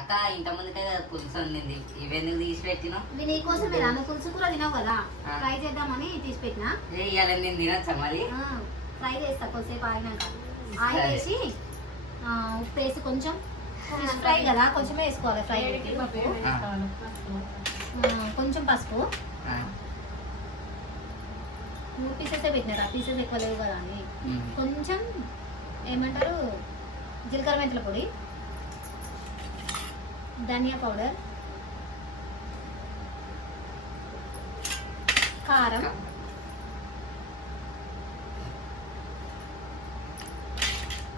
అక్క ఇంత ముందుకే కదా పులుసు వండింది, ఇవెందుకు తీసి పెట్టినా? ఇవి నీకోసమే రా, నువ్వు పులుసు కూర తినవు కదా, ఫ్రై చేద్దామని తీసి పెట్టినా. ఇవాళ నేను తినచ్చా మరి? ఫ్రై చేస్తా కొద్దిసేపు ఆగినాక. ఆయిల్ వేసి ఉప్పు వేసి కొంచెం ఫిష్ ఫ్రై కదా కొంచెమే వేసుకోవాలి. ఫ్రై కొంచెం పసుపు. 3 పీసెసే పెట్టినారా, పీసెస్ ఎక్కువ లేవు కదా అని. కొంచెం ఏమంటారు జీలకర్ర మెంతుల పొడి, ధనియా పౌడర్, కారం,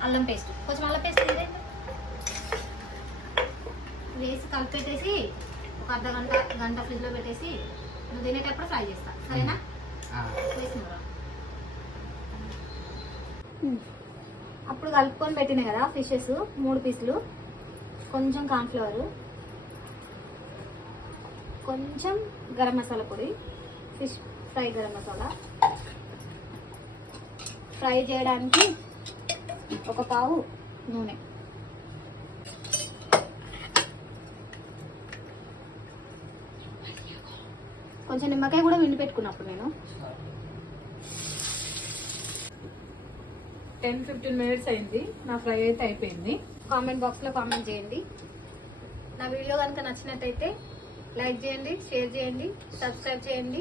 అల్లం పేస్ట్, కొంచెం అల్లం పేస్ట్ వేసి కలిపెట్టేసి ఒక గంట ఫ్రిడ్జ్లో పెట్టేసి నువ్వు తినేటప్పుడు ఫ్రై చేస్తా, సరేనా? వేసినరా అప్పుడు కలుపుకొని పెట్టినా కదా ఫిషెస్ 3 పీసులు. కొంచెం కార్న్ఫ్లవర్, కొంచెం గరం మసాలా పొడి, fish fry garam masala, fry చేయడానికి ఒక పావు నూనె, కొంచెం నిమ్మకాయ కూడా విండి పెట్టుకున్నప్పుడు నేను 10-15 మినిట్స్ అయింది. నా ఫ్రై అయితే అయిపోయింది. కామెంట్ బాక్స్లో కామెంట్ చేయండి. నా వీడియో కనుక నచ్చినట్టయితే లైక్ చేయండి, షేర్ చేయండి, సబ్స్క్రైబ్ చేయండి.